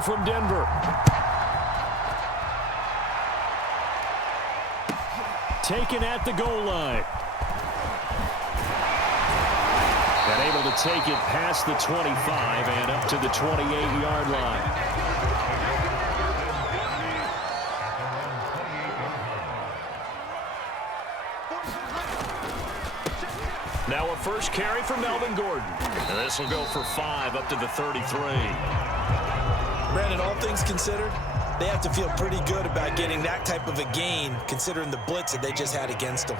go from Denver. Taken at the goal line. And able to take it past the 25 and up to the 28-yard line. Now a first carry for Melvin Gordon. And this will go for 5 up to the 33. Brandon, all things considered, they have to feel pretty good about getting that type of a gain considering the blitz that they just had against them.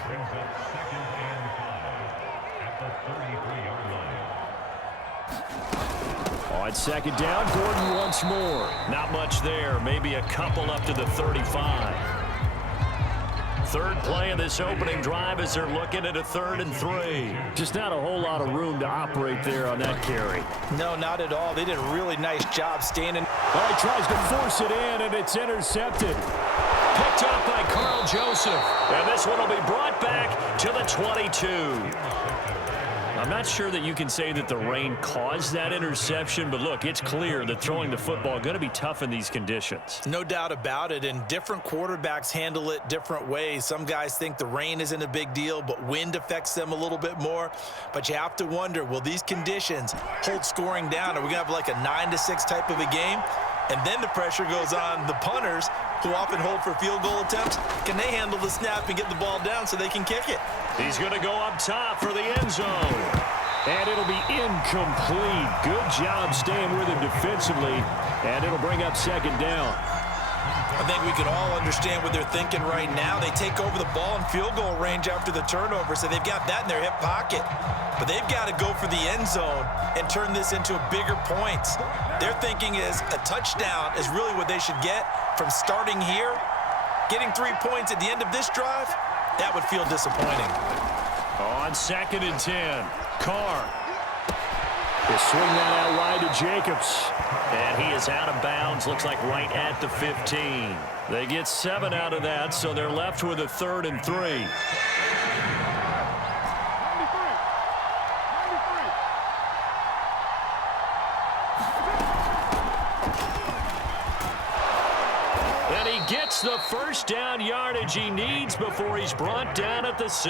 On second down, Gordon once more. Not much there. Maybe a couple up to the 35. Third play of this opening drive as they're looking at a 3rd and 3. Just not a whole lot of room to operate there on that carry. No, not at all. They did a really nice job standing. Well, he tries to force it in, and it's intercepted. Picked up by Carl Joseph. And this one will be brought back to the 22. I'm not sure that you can say that the rain caused that interception, but look, it's clear that throwing the football is going to be tough in these conditions. No doubt about it, and different quarterbacks handle it different ways. Some guys think the rain isn't a big deal, but wind affects them a little bit more. But you have to wonder, will these conditions hold scoring down? Are we going to have like a 9-6 type of a game? And then the pressure goes on the punters, who often hold for field goal attempts. Can they handle the snap and get the ball down so they can kick it? He's going to go up top for the end zone. And it'll be incomplete. Good job staying with him defensively. And it'll bring up second down. I think we can all understand what they're thinking right now. They take over the ball in field goal range after the turnover, so they've got that in their hip pocket. But they've got to go for the end zone and turn this into a bigger points. Their thinking is a touchdown is really what they should get from starting here. Getting 3 points at the end of this drive, that would feel disappointing. On 2nd and 10, Carr. They swing that out wide to Jacobs. And he is out of bounds, looks like right at the 15. They get 7 out of that, so they're left with a 3rd and 3. And he gets the first down yardage he needs before he's brought down at the 6.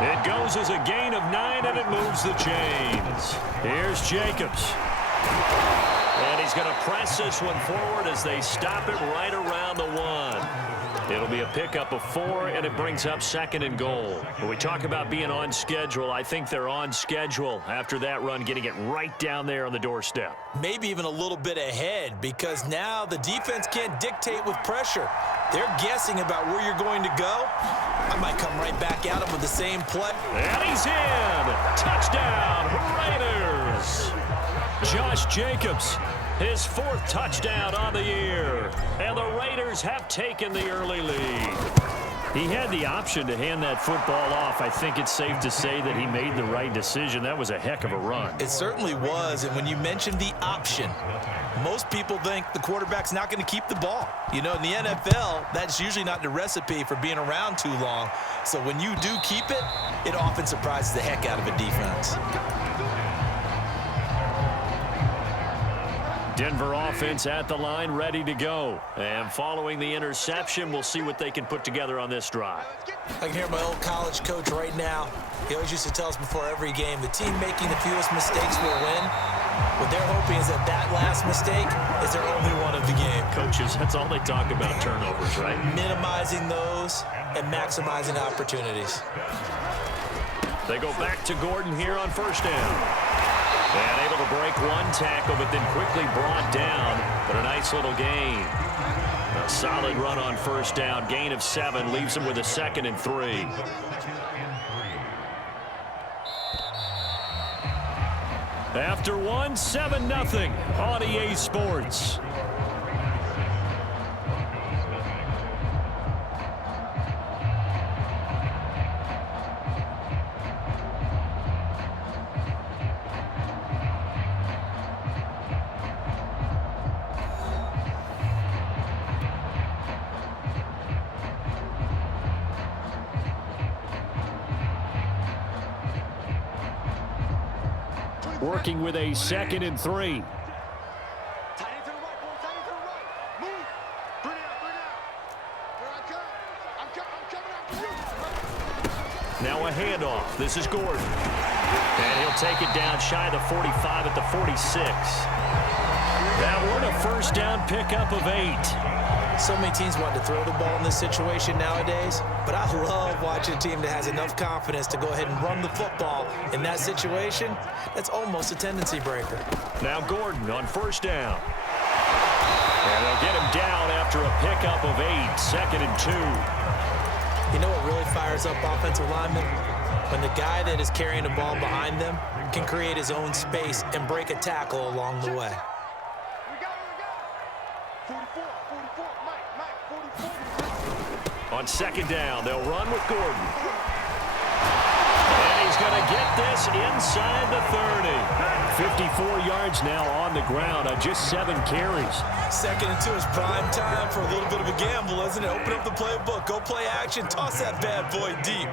It goes as a gain of 9, and it moves the chains. Here's Jacobs. And he's going to press this one forward as they stop it right around the 1. It'll be a pickup of 4, and it brings up 2nd and goal. When we talk about being on schedule, I think they're on schedule after that run, getting it right down there on the doorstep. Maybe even a little bit ahead, because now the defense can't dictate with pressure. They're guessing about where you're going to go. I might come right back at him with the same play. And he's in. Touchdown, Raiders. Josh Jacobs, his 4th touchdown on the year. And the Raiders have taken the early lead. He had the option to hand that football off. I think it's safe to say that he made the right decision. That was a heck of a run. It certainly was, and when you mentioned the option, most people think the quarterback's not going to keep the ball. You know, in the NFL, that's usually not the recipe for being around too long. So when you do keep it, it often surprises the heck out of a defense. Denver offense at the line, ready to go. And following the interception, we'll see what they can put together on this drive. I can hear my old college coach right now. He always used to tell us before every game, the team making the fewest mistakes will win. What they're hoping is that that last mistake is their only one of the game. Coaches, that's all they talk about, turnovers, right? Minimizing those and maximizing opportunities. They go back to Gordon here on 1st down. And able to break one tackle, but then quickly brought down. But a nice little gain. A solid run on 1st down. Gain of 7 leaves him with a 2nd and 3. After 1, 7-0 on EA Sports. Working with a 2nd and 3. Now a handoff. This is Gordon. And he'll take it down shy of the 45 at the 46. That were a first down pickup of 8. So many teams want to throw the ball in this situation nowadays, but I love watching a team that has enough confidence to go ahead and run the football. In that situation, that's almost a tendency breaker. Now Gordon on first down. And they'll get him down after a pickup of 8, 2nd and 2. You know what really fires up offensive linemen? When the guy that is carrying the ball behind them can create his own space and break a tackle along the way. On second down, they'll run with Gordon. And he's going to get this inside the 30. 54 yards now on the ground on just 7 carries. 2nd and 2 is prime time for a little bit of a gamble, isn't it? Open up the playbook, go play action, toss that bad boy deep.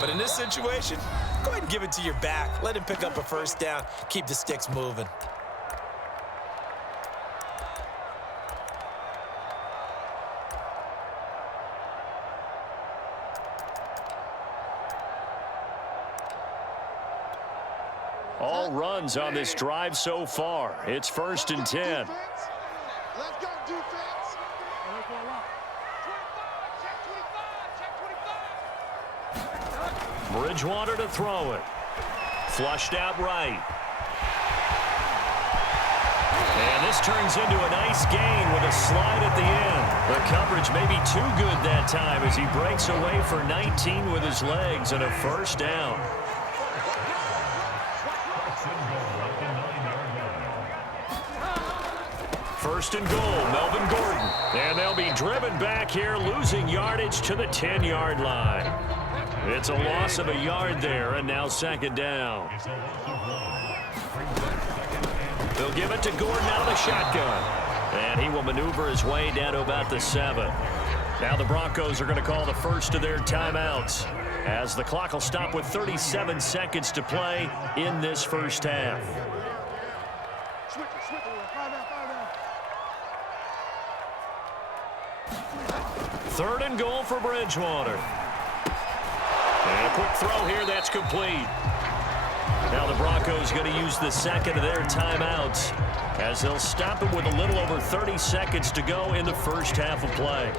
But in this situation, go ahead and give it to your back. Let him pick up a first down, keep the sticks moving. All runs on this drive so far. It's 1st and 10. Let's go, defense. Bridgewater to throw it. Flushed out right. And this turns into a nice gain with a slide at the end. The coverage may be too good that time as he breaks away for 19 with his legs and a first down. First and goal, Melvin Gordon. And they'll be driven back here, losing yardage to the 10-yard line. It's a loss of a yard there, and now 2nd down. They'll give it to Gordon out of the shotgun. And he will maneuver his way down to about the 7. Now the Broncos are going to call the first of their timeouts, as the clock will stop with 37 seconds to play in this first half. Third and goal for Bridgewater. And a quick throw here, that's complete. Now the Broncos going to use the second of their timeouts, as they'll stop it with a little over 30 seconds to go in the first half of play.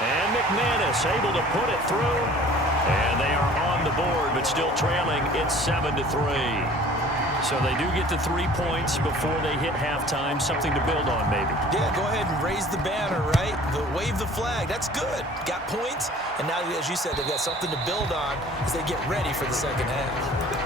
And McManus able to put it through. And they are on the board, but still trailing. It's 7-3. So they do get to 3 points before they hit halftime. Something to build on, maybe. Yeah, go ahead and raise the banner, right? Wave the flag. That's good. Got points. And now, as you said, they've got something to build on as they get ready for the second half.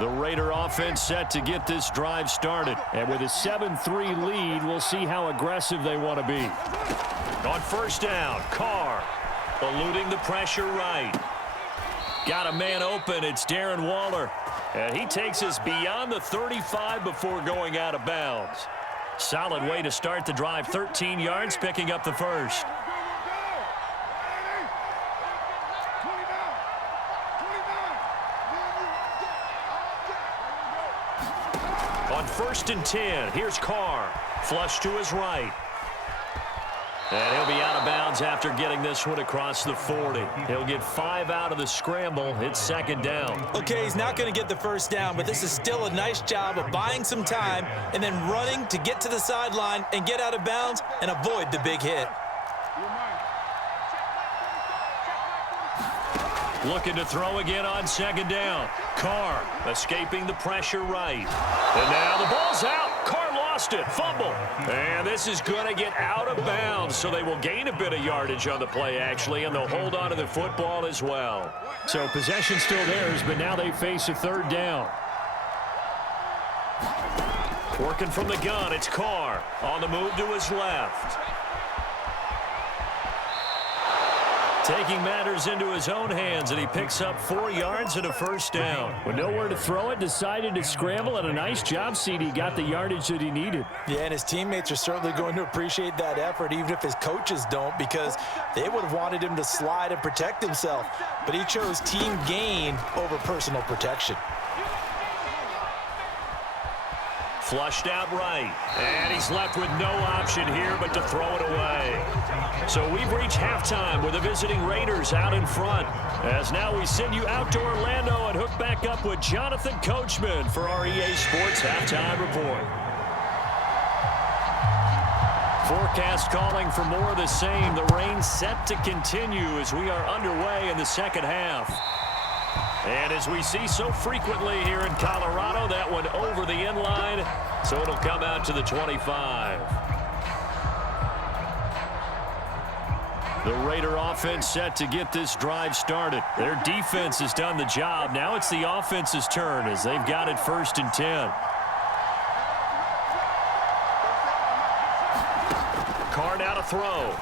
The Raider offense set to get this drive started. And with a 7-3 lead, we'll see how aggressive they want to be. On first down, Carr eluding the pressure right. Got a man open. It's Darren Waller. And he takes us beyond the 35 before going out of bounds. Solid way to start the drive. 13 yards, picking up the first. On 1st and 10, here's Carr. Flush to his right. And he'll be out of bounds after getting this one across the 40. He'll get 5 out of the scramble. It's 2nd down. Okay, he's not going to get the first down, but this is still a nice job of buying some time and then running to get to the sideline and get out of bounds and avoid the big hit. Looking to throw again on 2nd down. Carr escaping the pressure right. And now the ball's out. Carr lost it. Fumble. And this is going to get out of bounds, so they will gain a bit of yardage on the play, actually, and they'll hold on to the football as well. So possession still theirs, but now they face a 3rd down. Working from the gun, it's Carr. On the move to his left. Taking matters into his own hands, and he picks up 4 yards and a first down. With nowhere to throw it, decided to scramble, and a nice job, CD. Got the yardage that he needed. Yeah, and his teammates are certainly going to appreciate that effort, even if his coaches don't, because they would have wanted him to slide and protect himself. But he chose team gain over personal protection. Flushed out right, and he's left with no option here but to throw it away. So we've reached halftime with the visiting Raiders out in front. As now we send you out to Orlando and hook back up with Jonathan Coachman for our EA Sports Halftime Report. Forecast calling for more of the same. The rain set to continue as we are underway in the second half. And as we see so frequently here in Colorado, that one over the end line, so it'll come out to the 25. The Raider offense set to get this drive started. Their defense has done the job. Now it's the offense's turn as they've got it 1st and 10. Card out a throw.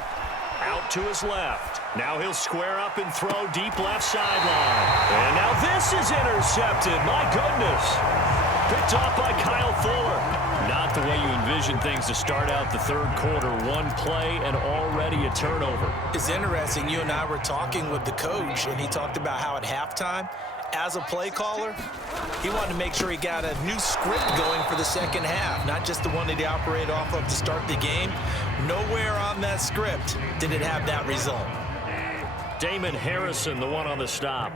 Out to his left. Now he'll square up and throw deep left sideline. And now this is intercepted. My goodness. Picked off by Kyle Fuller. Not the way you envision things to start out the third quarter. One play and already a turnover. It's interesting. You and I were talking with the coach, and he talked about how at halftime, as a play caller, he wanted to make sure he got a new script going for the second half, not just the one that he operated off of to start the game. Nowhere on that script did it have that result. Damon Harrison, the one on the stop.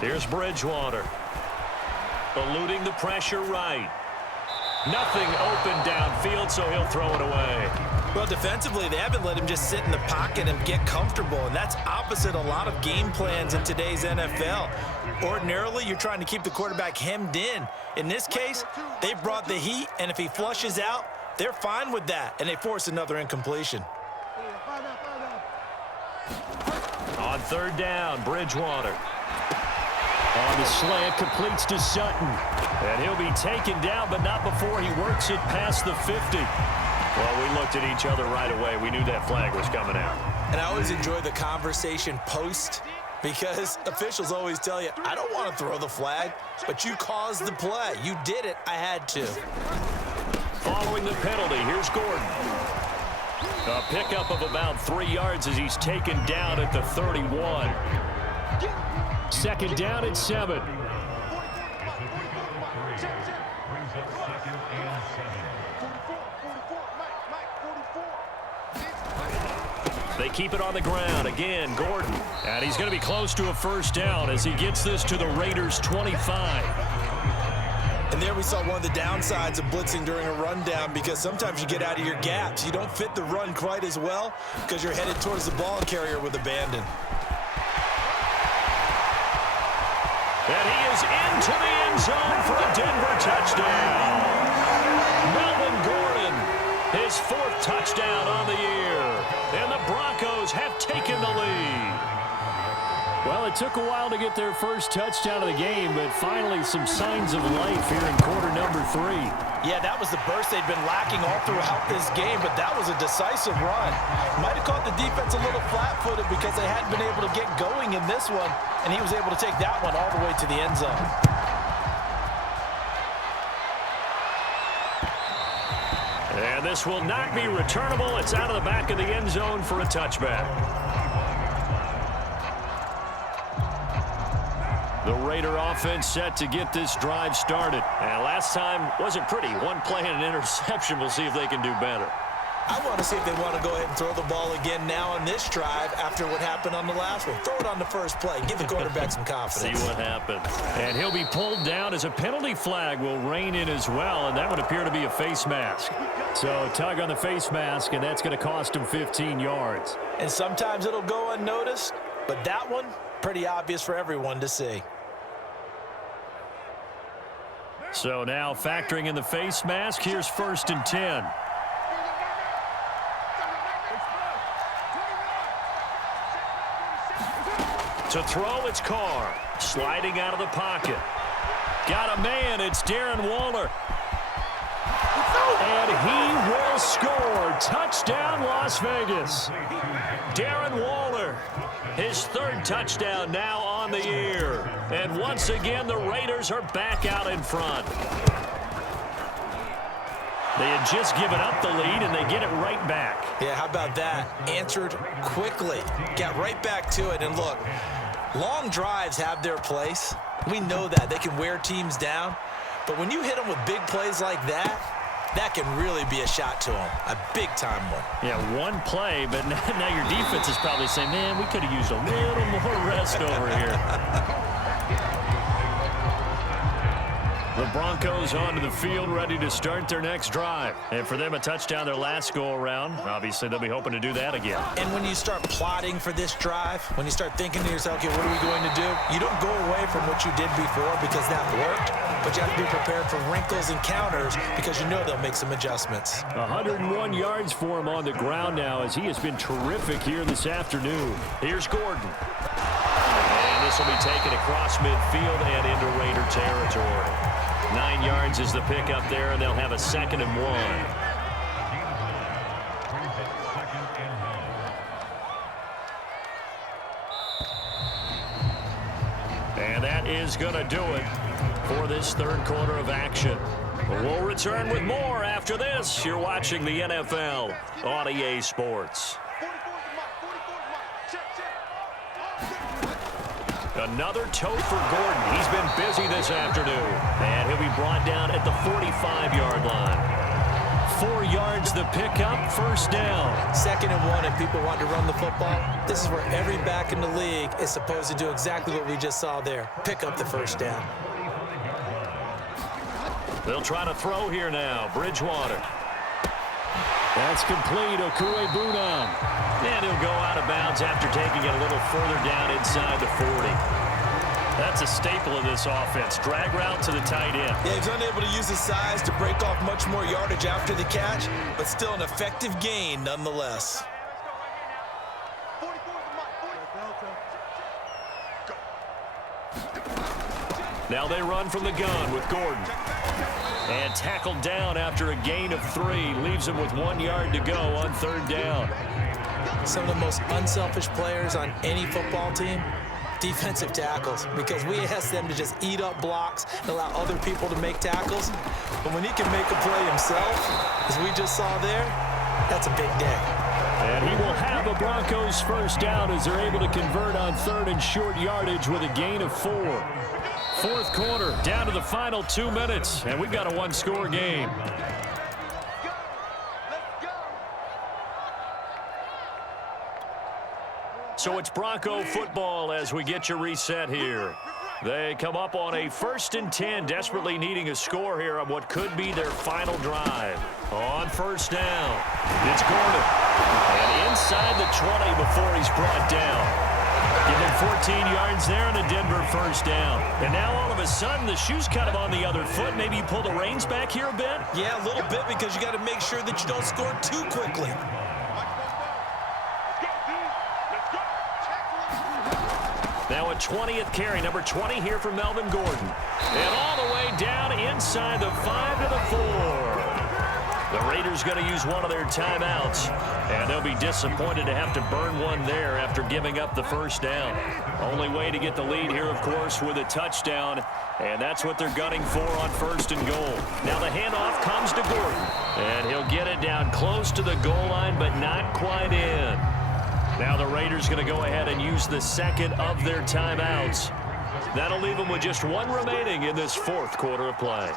Here's Bridgewater. Eluding the pressure right. Nothing open downfield, so he'll throw it away. Well, defensively, they haven't let him just sit in the pocket and get comfortable, and that's opposite a lot of game plans in today's NFL. Ordinarily, you're trying to keep the quarterback hemmed in. In this case, they brought the heat, and if he flushes out, they're fine with that, and they force another incompletion. On 3rd down, Bridgewater. On the slant, completes to Sutton. And he'll be taken down, but not before he works it past the 50. Well, we looked at each other right away. We knew that flag was coming out. And I always enjoy the conversation post, because officials always tell you, I don't want to throw the flag, but you caused the play. You did it. I had to. Following the penalty, here's Gordon. A pickup of about 3 yards as he's taken down at the 31. 2nd down and 7. They keep it on the ground. Again, Gordon. And he's going to be close to a 1st down as he gets this to the Raiders' 25. And there we saw one of the downsides of blitzing during a rundown, because sometimes you get out of your gaps. You don't fit the run quite as well because you're headed towards the ball carrier with abandon. And he is into the end zone for a Denver touchdown. Melvin Gordon, his 4th touchdown on the year. And the Broncos have taken the lead. Well, it took a while to get their first touchdown of the game, but finally some signs of life here in quarter number 3. Yeah, that was the burst they'd been lacking all throughout this game, but that was a decisive run. Might have caught the defense a little flat-footed because they hadn't been able to get going in this one, and he was able to take that one all the way to the end zone. And this will not be returnable. It's out of the back of the end zone for a touchback. The Raider offense set to get this drive started. And last time wasn't pretty. One play and an interception. We'll see if they can do better. I want to see if they want to go ahead and throw the ball again now on this drive after what happened on the last one. Throw it on the first play. Give the quarterback some confidence. See what happens. And he'll be pulled down as a penalty flag will rein in as well, and that would appear to be a face mask. So tug on the face mask, and that's going to cost him 15 yards. And sometimes it'll go unnoticed, but that one, pretty obvious for everyone to see. So now factoring in the face mask, here's 1st and 10. To throw, it's Carr. Sliding out of the pocket. Got a man, it's Darren Waller. And he will score. Touchdown, Las Vegas. Darren Waller, his third touchdown now on the year. And once again, the Raiders are back out in front. They had just given up the lead, and they get it right back. Yeah, how about that? Answered quickly. Got right back to it. And look, long drives have their place. We know that. They can wear teams down. But when you hit them with big plays like that, that can really be a shot to them. A big-time one. Yeah, one play, but now your defense is probably saying, man, we could have used a little more rest over here. The Broncos onto the field, ready to start their next drive. And for them, a touchdown their last go-around. Obviously, they'll be hoping to do that again. And when you start plotting for this drive, when you start thinking to yourself, okay, what are we going to do? You don't go away from what you did before because that worked, but you have to be prepared for wrinkles and counters because you know they'll make some adjustments. 101 yards for him on the ground now as he has been terrific here this afternoon. Here's Gordon. And this will be taken across midfield and into Raider territory. 9 yards is the pickup there, and they'll have a 2nd and 1. And that is going to do it for this third quarter of action. We'll return with more after this. You're watching the NFL on EA Sports. Another toe for Gordon. He's been busy this afternoon. And he'll be brought down at the 45-yard line. 4 yards the pickup, first down. 2nd and 1, and people want to run the football. This is where every back in the league is supposed to do exactly what we just saw there. Pick up the first down. They'll try to throw here now. Bridgewater. That's complete. Okuegbunam. And he'll go out of bounds after taking it a little further down inside the 40. That's a staple of this offense. Drag route to the tight end. Yeah, he's unable to use his size to break off much more yardage after the catch, but still an effective gain nonetheless. Now they run from the gun with Gordon. And tackled down after a gain of 3. Leaves him with 1 yard to go on third down. Some of the most unselfish players on any football team, defensive tackles, because we ask them to just eat up blocks and allow other people to make tackles. But when he can make a play himself, as we just saw there, that's a big day. And he will have the Broncos first down as they're able to convert on third and short yardage with a gain of 4. Fourth quarter, down to the final 2 minutes, and we've got a one-score game. So it's Bronco football as we get you reset here. They come up on a 1st and 10, desperately needing a score here on what could be their final drive. On first down, it's Gordon. And inside the 20 before he's brought down. Give him 14 yards there and a Denver first down. And now all of a sudden the shoe's kind of on the other foot. Maybe you pull the reins back here a bit? Yeah, a little bit, because you got to make sure that you don't score too quickly. Now a 20th carry, number 20 here for Melvin Gordon. And all the way down inside the 5 to the 4. The Raiders going to use one of their timeouts, and they'll be disappointed to have to burn one there after giving up the first down. Only way to get the lead here, of course, with a touchdown, and that's what they're gunning for on 1st and goal. Now the handoff comes to Gordon, and he'll get it down close to the goal line, but not quite in. Now the Raiders going to go ahead and use the 2nd of their timeouts. That'll leave them with just 1 remaining in this 4th quarter of play.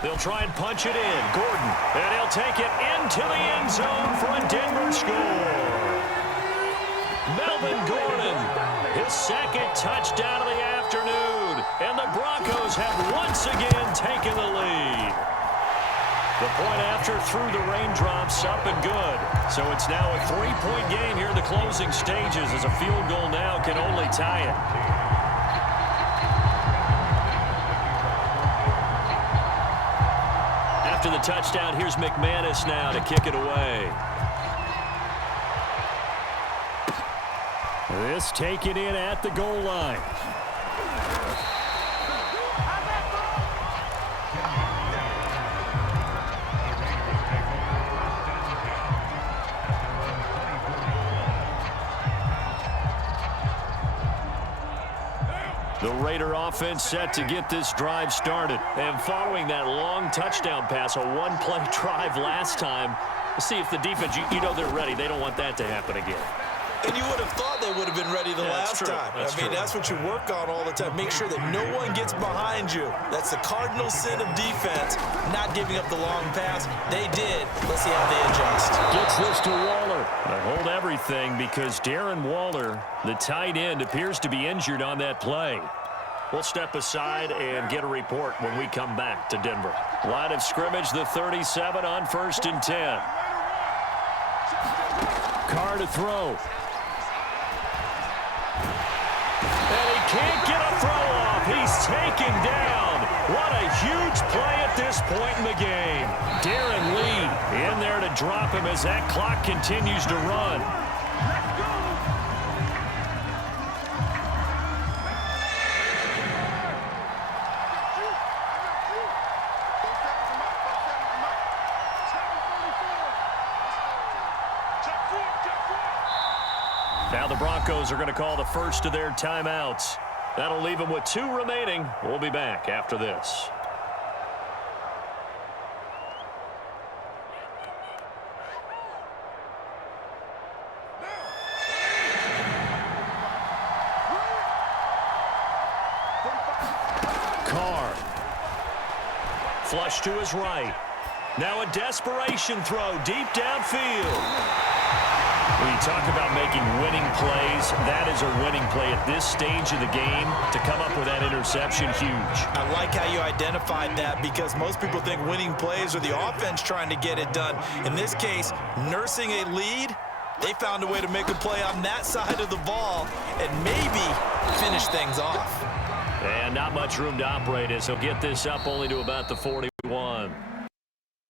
They'll try and punch it in. Gordon, and he'll take it into the end zone for a Denver score. Melvin Gordon, his 2nd touchdown of the afternoon, and the Broncos have once again taken the lead. The point after through the raindrops, up and good. So it's now a 3-point game here in the closing stages, as a field goal now can only tie it. After the touchdown, here's McManus now to kick it away. This taken in at the goal line. The Raider offense set to get this drive started. And following that long touchdown pass, a one-play drive last time, let's see if the defense, you know they're ready. They don't want that to happen again. And you would have thought they would have been ready the last time. That's what you work on all the time. Make sure that no one gets behind you. That's the cardinal sin of defense, not giving up the long pass. They did. Let's see how they adjust. Gets this to Waller. They hold everything because Darren Waller, the tight end, appears to be injured on that play. We'll step aside and get a report when we come back to Denver. Line of scrimmage, the 37 on 1st and 10. Carr to throw. And he can't get a throw off. He's taken down. What a huge play at this point in the game. Darren Lee in there to drop him as that clock continues to run. Now the Broncos are going to call the first of their timeouts. That'll leave them with 2 remaining. We'll be back after this. Carr. Flush to his right. Now a desperation throw deep downfield. When you talk about making winning plays, that is a winning play at this stage of the game. To come up with that interception, huge. I like how you identified that because most people think winning plays are the offense trying to get it done. In this case, nursing a lead, they found a way to make a play on that side of the ball and maybe finish things off. And not much room to operate as he'll get this up only to about the 41.